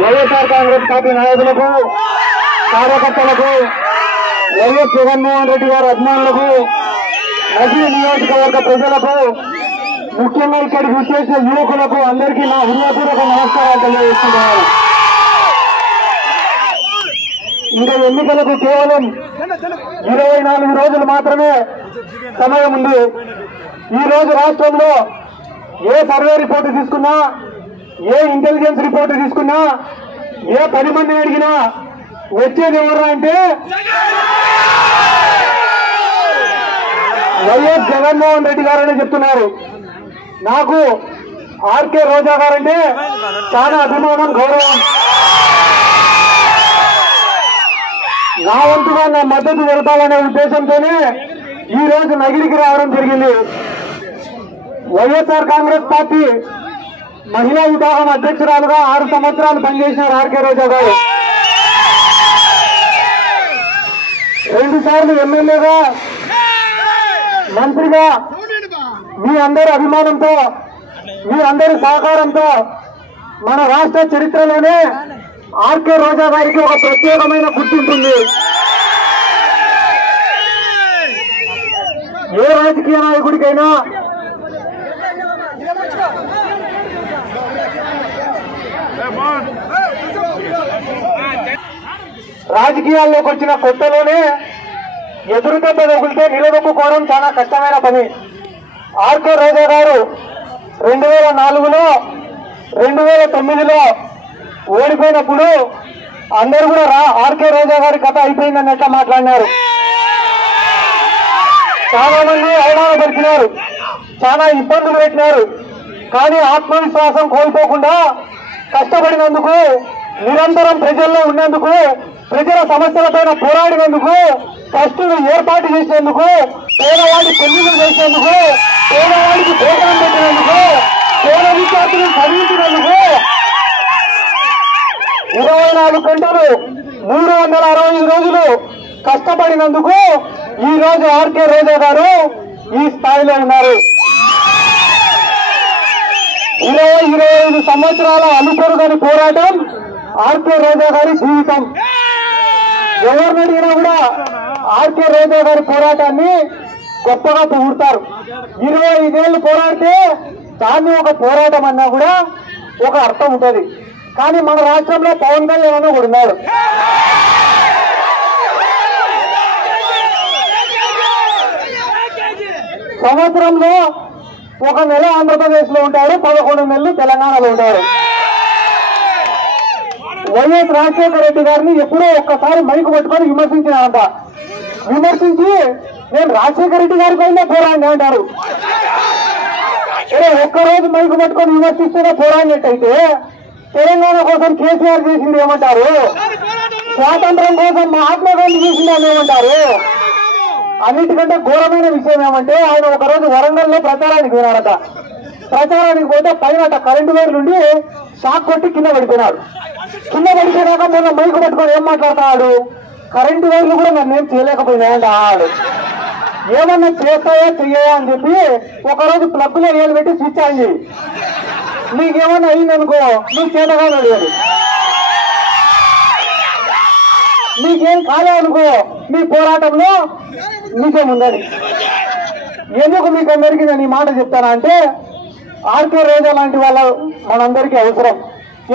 YSR Congress party నాయకులకు, కార్యకర్తలకు, YS Jaganmohan Reddy గారి అభిమానులకు, నగర నియోజకవర్గ ప్రజలకు, ముఖ్యంగా ఇక్కడికి విచ్చేసిన యువకులకు అందరికీ నా హృదయపూర్వక నమస్కారాలు తెలియజేస్తున్నాను. ఇంకా ఎన్నికలకు కేవలం 24 రోజులు మాత్రమే సమయం ఉంది. ఈ రోజు రాష్ట్రంలో ఏ సర్వే రిపోర్టు తీసుకున్నా, ఏ ఇంటెలిజెన్స్ రిపోర్టు తీసుకున్నా, ఏ 10 మందిని అడిగినా వచ్చేది ఎవరు అంటే వైఎస్ జగన్మోహన్ రెడ్డి గారని చెప్తున్నారు. నాకు ఆర్కే రోజా గారంటే చాలా అభిమానం, గౌరవం. నా వంతుగా నా మద్దతు తెలపాలనే ఉద్దేశంతోనే ఈ రోజు నగిరికి రావడం జరిగింది. వైఎస్ఆర్ కాంగ్రెస్ పార్టీ మహిళా విభాగం అధ్యక్షురాలుగా 6 సంవత్సరాలు పనిచేసినారు ఆర్కే రోజా గారు. 2 సార్లు ఎమ్మెల్యేగా, మంత్రిగా మీ అందరి అభిమానంతో, మీ అందరి సహకారంతో మన రాష్ట్ర చరిత్రలోనే ఆర్కే రోజా గారికి ఒక ప్రత్యేకమైన గుర్తింపు ఉంది. ఏ రాజకీయ నాయకుడికైనా రాజకీయాల్లోకి వచ్చిన కొత్తలోనే ఎదురుదెబ్బ తగిలితే నిలదొక్కుకోవడం చాలా కష్టమైన పని. ఆర్కే రోజా గారు 2004లో, 2009లో ఓడిపోయినప్పుడు అందరూ కూడా ఆర్కే రోజా గారి కథ అయిపోయిందన్నట్టు మాట్లాడినారు. చాలా మంది అవమానపరిచినారు, చాలా ఇబ్బందులు పెట్టినారు. కానీ ఆత్మవిశ్వాసం కోల్పోకుండా కష్టపడినందుకు, నిరంతరం ప్రజల్లో ఉన్నందుకు, ప్రజల సమస్యలపైన పోరాడినందుకు, ట్రస్టులు ఏర్పాటు చేసినందుకు, పేదవాడి పెళ్లిళ్ళు చేసినందుకు, పేదవాడికి భోజనం పెట్టినందుకు, పేద విద్యార్థులను చదివించినందుకు 24 గంటలు 365 రోజులు కష్టపడినందుకు ఈ రోజు ఆర్కే రోజా గారు ఈ స్థాయిలో ఉన్నారు. 25 సంవత్సరాల అనుపరుగని పోరాటం ఆర్కే రోజా గారి జీవితం. ఎవరిని అడిగినా కూడా ఆర్కే రోజా గారి పోరాటాన్ని గొప్పగా పొగుడతారు. 25 ఏళ్లు పోరాడితే దాన్ని ఒక పోరాటం అన్నా కూడా ఒక అర్థం ఉంటుంది. కానీ మన రాష్ట్రంలో పవన్ కళ్యాణ్ అని కూడా ఉన్నాడు. సంవత్సరంలో 1 నెల ఆంధ్రప్రదేశ్ లో ఉంటాడు, 11 నెలలు తెలంగాణలో ఉంటాడు. వైఎస్ రాజశేఖర రెడ్డి గారిని ఎప్పుడో ఒక్కసారి మైకు పట్టుకొని విమర్శించినారంట. విమర్శించి నేను రాజశేఖర రెడ్డి గారి పైన పోరాడిని అంటారు. ఒక్కరోజు మైకు పట్టుకొని విమర్శిస్తేనే పోరాడినట్టయితే తెలంగాణ కోసం కేసీఆర్ చేసింది ఏమంటారు? స్వాతంత్రం కోసం మహాత్మా గాంధీ చేసింది అని ఏమంటారు? అన్నిటికంటే ఘోరమైన విషయం ఏమంటే ఆయన ఒకరోజు వరంగల్లో ప్రచారానికి పోయినారట. ప్రచారానికి పోతే పైన కరెంటు వైర్ నుండి షాక్ కొట్టి కింద పడిపోయినాడు. కింద పడిపోయినాక మొన్న మైకు పట్టుకొని ఏం మాట్లాడతాడు? కరెంటు వైర్లు కూడా నన్ను ఏం చేయలేకపోయినాయండి ఆడు. ఏమన్నా చేస్తాయా చెయ్యా అని చెప్పి ఒకరోజు ప్లగ్లో ఏలు పెట్టి స్విచ్ ఆన్ చేయి, నీకేమన్నా అయిందనుకో నువ్వు చేతగా అడిగాడు. నీకేం కాలేదనుకో నీ పోరాటంలో నీకేముందని. ఎందుకు మీకు అందరికీ నేను ఈ మాట చెప్తానా అంటే ఆర్కే రోజా లాంటి వాళ్ళ మనందరికీ అవసరం.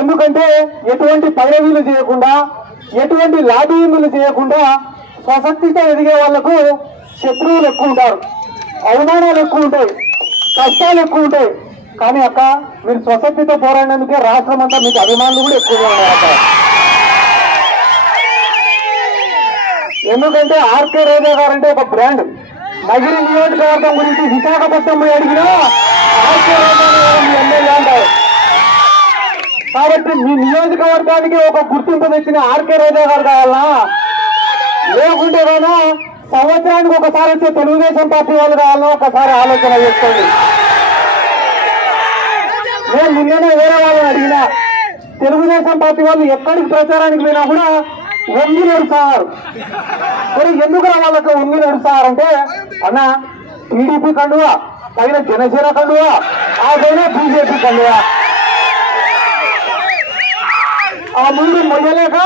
ఎందుకంటే ఎటువంటి పైరవీలు చేయకుండా, ఎటువంటి లాబీయింగ్లు చేయకుండా స్వశక్తితో ఎదిగే వాళ్లకు శత్రువులు ఎక్కువ ఉంటారు, అవమానాలు ఎక్కువ ఉంటాయి, కష్టాలు ఎక్కువ ఉంటాయి. కానీ అక్క మీరు స్వశక్తితో పోరాడినందుకే రాష్ట్రం అంతా మీకు అభిమానులు కూడా ఎక్కువగా ఉన్నారు అక్క. ఎందుకంటే ఆర్కే రోజా గారంటే ఒక బ్రాండ్. నగిరి నియోజకవర్గం గురించి విశాఖపట్నం అడిగినా ఆర్కే రోజా గారు మీ ఎమ్మెల్యే అంటారు. కాబట్టి మీ నియోజకవర్గానికి ఒక గుర్తింపు తెచ్చిన ఆర్కే రోజా గారు కావాలన్నా, లేకుంటే కానీ సంవత్సరానికి ఒకసారి వచ్చే తెలుగుదేశం పార్టీ వాళ్ళు కావాలన్నా ఒకసారి ఆలోచన చేసుకోండి. నేను నిన్ననే వేరే వాళ్ళని అడిగినా, తెలుగుదేశం పార్టీ వాళ్ళు ఎక్కడికి ప్రచారానికి పోయినా కూడా వంగి నడుస్తారు. మరి ఎందుకు వాళ్ళకి వంగి నడుస్తారంటే అన్న టీడీపీ కండువా, పైన జనసేన కండువా, ఆ పైన బీజేపీ కండువా. ఆ ముందు మొయ్యలేక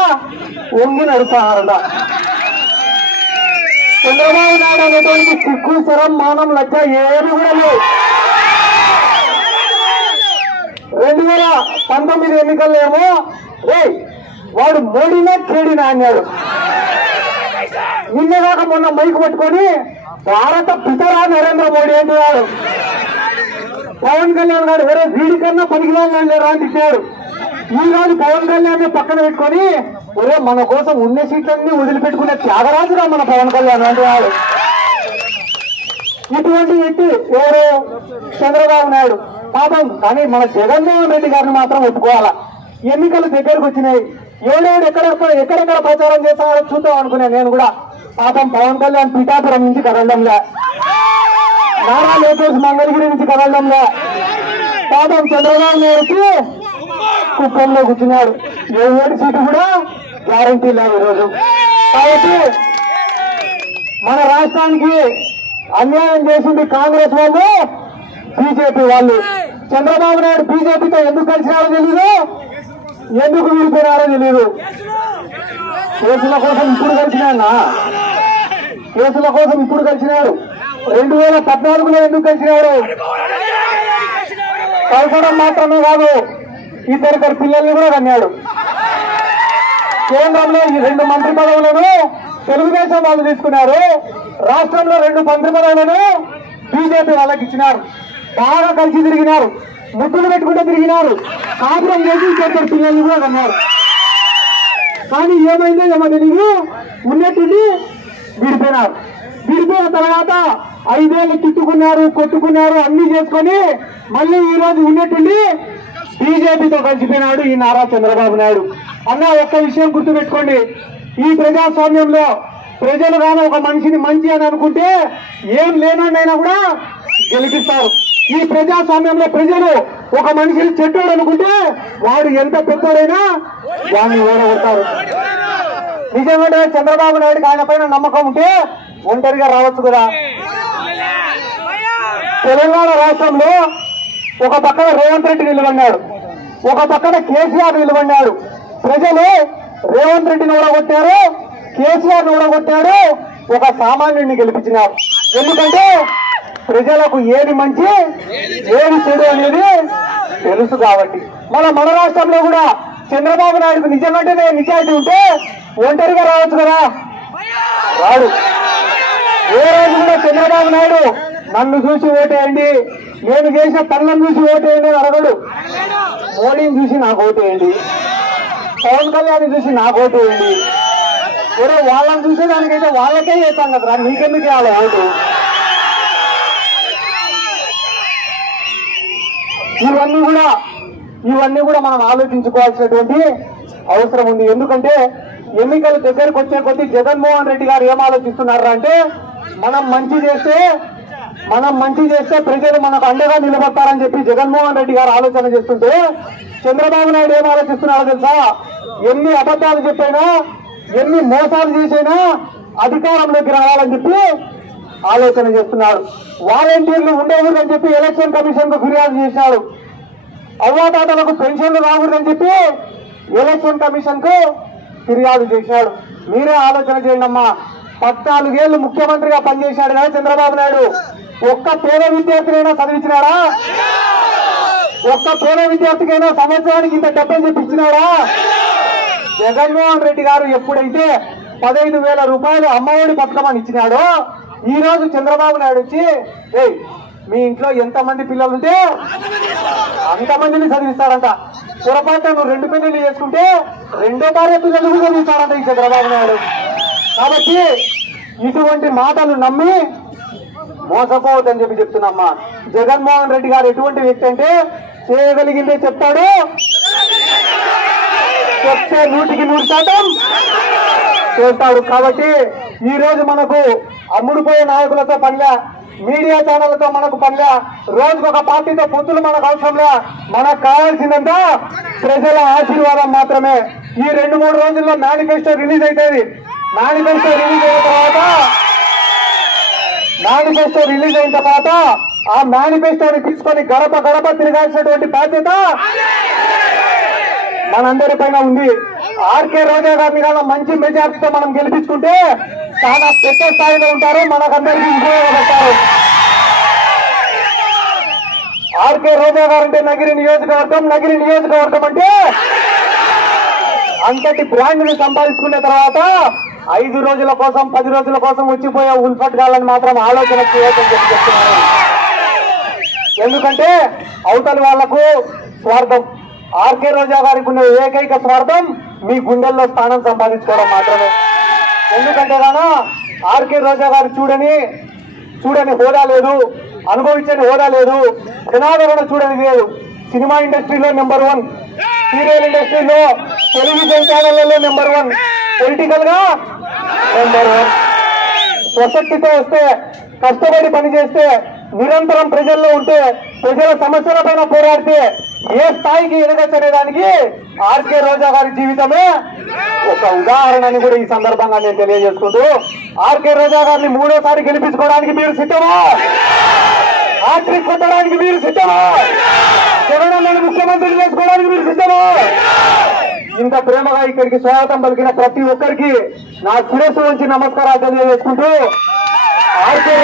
వంగి నడుస్తారట. చంద్రబాబు నాయుడు అనేటువంటి సిగ్గు శరం మానం లజ్జ ఏమి కూడా లేవు. 2019 ఎన్నికల్లో ఏమో వాడు మోడీనే కేడీనా అన్నాడు. నిన్నగాక మొన్న మైకు పట్టుకొని భారత పితరా నరేంద్ర మోడీ అంటున్నాడు. పవన్ కళ్యాణ్ గారు వేరే వీడి కన్నా పనికిరాని లేరా అని తిట్టాడు. ఈ రోజు పవన్ కళ్యాణ్ పక్కన పెట్టుకొని ఒరే మన కోసం ఉన్న సీట్లన్నీ వదిలిపెట్టుకునే త్యాగరాజుగా మన పవన్ కళ్యాణ్ అంటున్నాడు. ఇటువంటి వ్యక్తి ఎవరు? చంద్రబాబు నాయుడు. పాపం కానీ మన జగన్మోహన్ రెడ్డి గారిని మాత్రం ఒప్పుకోవాలా. ఎన్నికలు దగ్గరకు వచ్చినాయి, ఎవడెవడు ఎక్కడెక్కడ ప్రచారం చేస్తారో చూద్దాం అనుకున్నాను నేను కూడా. పాపం పవన్ కళ్యాణ్ పిఠాపురం నుంచి కదలడంలే, నారా లోకేష్ మంగళగిరి నుంచి కదలడంలే, పాపం చంద్రబాబు నాయుడుకి కుప్పంలో కూర్చున్నాడు. ఎవరి సీటు కూడా గ్యారంటీ లేదు ఈరోజు. కాబట్టి మన రాష్ట్రానికి అన్యాయం చేసింది కాంగ్రెస్ వాళ్ళు, బీజేపీ వాళ్ళు. చంద్రబాబు నాయుడు బీజేపీతో ఎందుకు కలిసినారో తెలీదు, ఎందుకు విడిపోయినారో తెలీదు. కేసుల కోసం ఇప్పుడు కలిసినా, కేసుల కోసం ఇప్పుడు కలిసినాడు. 2014లో ఎందుకు కలిసినాడు? కలసడం మాత్రమే కాదు, ఇద్దరు పిల్లల్ని కూడా కన్నాడు. కేంద్రంలో ఈ 2 మంత్రి పదవులను తెలుగుదేశం వాళ్ళు తీసుకున్నారు, రాష్ట్రంలో 2 మంత్రి పదవులను బీజేపీ వాళ్ళకి ఇచ్చినారు. బాగా కలిసి తిరిగినారు, ముద్దులు పెట్టుకుంటూ తిరిగినారు, కాపురం చేసి ఇద్దరు పిల్లల్ని కూడా కన్నారు. కానీ ఏమైందో ఏమో తెలియదు, ఉన్నట్టుండి విడిపోయినారు. విడిపోయిన తర్వాత 5 ఏళ్ళు తిట్టుకున్నారు, కొట్టుకున్నారు, అన్ని చేసుకొని మళ్ళీ ఈ రోజు ఉన్నట్టుండి బీజేపీతో కలిసిపోయినాడు ఈ నారా చంద్రబాబు నాయుడు. అన్న ఒక్క విషయం గుర్తుపెట్టుకోండి, ఈ ప్రజాస్వామ్యంలో ప్రజలు కానీ ఒక మనిషిని మంచి అని అనుకుంటే ఏం లేనైనా కూడా గెలిపిస్తారు. ఈ ప్రజాస్వామ్యంలో ప్రజలు ఒక మనిషిని చెడ్డోడు అనుకుంటే వాడు ఎంత పెద్దోడైనా వాడిని ఓడగొడతారు. నిజంగానే చంద్రబాబు నాయుడుకి ఆయన పైన నమ్మకం ఉంటే ఒంటరిగా రావచ్చు కదా. తెలంగాణ రాష్ట్రంలో ఒక పక్కన రేవంత్ రెడ్డి నిలబడినాడు, ఒక పక్కన కేసీఆర్ నిలబడినాడు. ప్రజలు రేవంత్ రెడ్డిని ఓడగొట్టారు, కేసీఆర్ ని ఓడగొట్టారు, ఒక సామాన్యుడిని గెలిపించినారు. ఎందుకంటే ప్రజలకు ఏది మంచి ఏది చెడు అనేది తెలుసు కాబట్టి. మన రాష్ట్రంలో కూడా చంద్రబాబు నాయుడుకు నిజంగానే నిజాయితీ ఉంటే ఒంటరిగా రావచ్చు కదా, రాడు. ఏ రోజు కూడా చంద్రబాబు నాయుడు నన్ను చూసి ఓటేయండి, నేను చేసిన పనులను చూసి ఓటేయండి అని అడగడు. మోడీని చూసి నాకు ఓటేయండి, పవన్ కళ్యాణ్ చూసి నాకు ఓటేయండి. ఒరే వాళ్ళని చూసేదానికైతే వాళ్ళకే చేస్తాం కదరా, నీకెందుకు చేయాలి ఓటు? ఇవన్నీ కూడా మనం ఆలోచించుకోవాల్సినటువంటి అవసరం ఉంది. ఎందుకంటే ఎన్నికలు దగ్గరకు వచ్చే కొద్దీ జగన్మోహన్ రెడ్డి గారు ఏం ఆలోచిస్తున్నారు అంటే, మనం మంచి చేస్తే ప్రజలు మనకు అండగా నిలబడతారని చెప్పి జగన్మోహన్ రెడ్డి గారు ఆలోచన చేస్తుంటే, చంద్రబాబు నాయుడు ఏం ఆలోచిస్తున్నారో తెలుసా? ఎన్ని అబద్ధాలు చెప్పైనా, ఎన్ని మోసాలు చేసైనా అధికారంలోకి రావాలని చెప్పి ఆలోచన చేస్తున్నాడు. వాలంటీర్లు ఉండకూడదని చెప్పి ఎలక్షన్ కమిషన్ కు ఫిర్యాదు చేశాడు. అవ్వాతాతలకు పెన్షన్లు రాకూడదని చెప్పి ఎలక్షన్ కమిషన్ కు ఫిర్యాదు చేశాడు. మీరే ఆలోచన చేయండి అమ్మా. 14 ఏళ్లు ముఖ్యమంత్రిగా పనిచేశాడు కదా చంద్రబాబు నాయుడు. ఒక్క పేద విద్యార్థినైనా చదివించినాడా? ఒక్క పేద విద్యార్థికైనా సంవత్సరానికి ఇంత డబ్బులు చెప్పించినాడా? జగన్మోహన్ రెడ్డి గారు ఎప్పుడైతే 15,000 రూపాయలు అమ్మఒడి పథకం ఇచ్చినాడో, ఈ రోజు చంద్రబాబు నాయుడు వచ్చి మీ ఇంట్లో ఎంతమంది పిల్లలు ఉంటే అంతమందిని చదివిస్తారంట. పొరపాటు నువ్వు 2 పెళ్లిళ్ళు చేసుకుంటే 2వ భార్య పిల్లలు కూడా చదివిస్తారంట ఈ చంద్రబాబు నాయుడు. కాబట్టి ఇటువంటి మాటలు నమ్మి మోసపోవద్దని చెప్పి చెప్తున్నామ్మా. జగన్మోహన్ రెడ్డి గారు ఎటువంటి వ్యక్తి అంటే, చేయగలిగిందే చెప్తాడు, చెప్తే 100% చేస్తాడు. కాబట్టి ఈ రోజు మనకు అమ్ముడుపోయే నాయకులతో పనిలే, మీడియా ఛానళ్లతో మనకు పనిలే, రోజుకు ఒక పార్టీతో పొత్తులు మనకు అవసరంలే. మనకు కావాల్సిందంతా ప్రజల ఆశీర్వాదం మాత్రమే. ఈ 2-3 రోజుల్లో మేనిఫెస్టో రిలీజ్ అవుతుంది. మేనిఫెస్టో రిలీజ్ అయిన తర్వాత ఆ మేనిఫెస్టోని తీసుకొని గడప గడప తిరగాల్సినటువంటి బాధ్యత మనందరి పైన ఉంది. ఆర్కే రోజా గారిని కన్నా మంచి మెజార్టీతో మనం గెలిపించుకుంటే చాలా పెద్ద స్థాయిలో ఉంటారు, మనకందరికీ ఉపయోగపడతారు. ఆర్కే రోజా గారు అంటే నగిరి నియోజకవర్గం అంటే అంతటి బ్రాండ్ ని సంపాదించుకున్న తర్వాత 5 రోజుల కోసం 10 రోజుల కోసం వచ్చిపోయే ఉల్ఫట్ గాలని మాత్రం ఆలోచన చేయొద్దని చెప్తున్నారు. ఎందుకంటే అవతలి వాళ్లకు స్వార్థం. ఆర్కే రోజా గారికి ఉన్న ఏకైక స్వార్థం మీ గుండెల్లో స్థానం సంపాదించుకోవడం మాత్రమే. ఎందుకంటే గానా ఆర్కే రోజా గారు చూడని హోదా లేదు, అనుభవించని హోదా లేదు, జనాదరణ చూడని లేదు. సినిమా ఇండస్ట్రీలో నెంబర్ 1, సీరియల్ ఇండస్ట్రీలో, టెలివిజన్ ఛానళ్లలో నెంబర్ 1, పొలిటికల్ గా నెంబర్ 1. స్వశక్తితో వస్తే, కష్టపడి పనిచేస్తే, నిరంతరం ప్రజల్లో ఉంటే, ప్రజల సమస్యల పైన పోరాడితే ఏ స్థాయికి ఎదగచ్చనేదానికి ఆర్కే రోజా గారి జీవితమే ఒక ఉదాహరణ అని కూడా ఈ సందర్భంగా నేను తెలియజేసుకుంటూ, ఆర్కే రోజా గారిని 3వ సారి గెలిపించుకోవడానికి మీరు సిద్ధమా? హ్యాట్రిక్ కొట్టడానికి మీరు సిద్ధమా? జగనన్నను ముఖ్యమంత్రి చేసుకోవడానికి మీరు సిద్ధమా? ఇంత ప్రేమగా ఇక్కడికి స్వాగతం పలికిన ప్రతి ఒక్కరికి నా శిరస్సు నుంచి నమస్కారాలు తెలియజేసుకుంటూ, ఆర్కే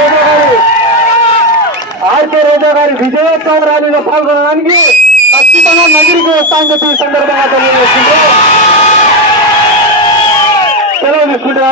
రోజా గారి విజయోత్సవ ర్యాలీలో పాల్గొనడానికి ఖచ్చితంగా నగిరికి వస్తామని చెప్పి ఈ సందర్భంగా తెలియజేసుకుంటూ సెలవు తీసుకుంటున్నాను.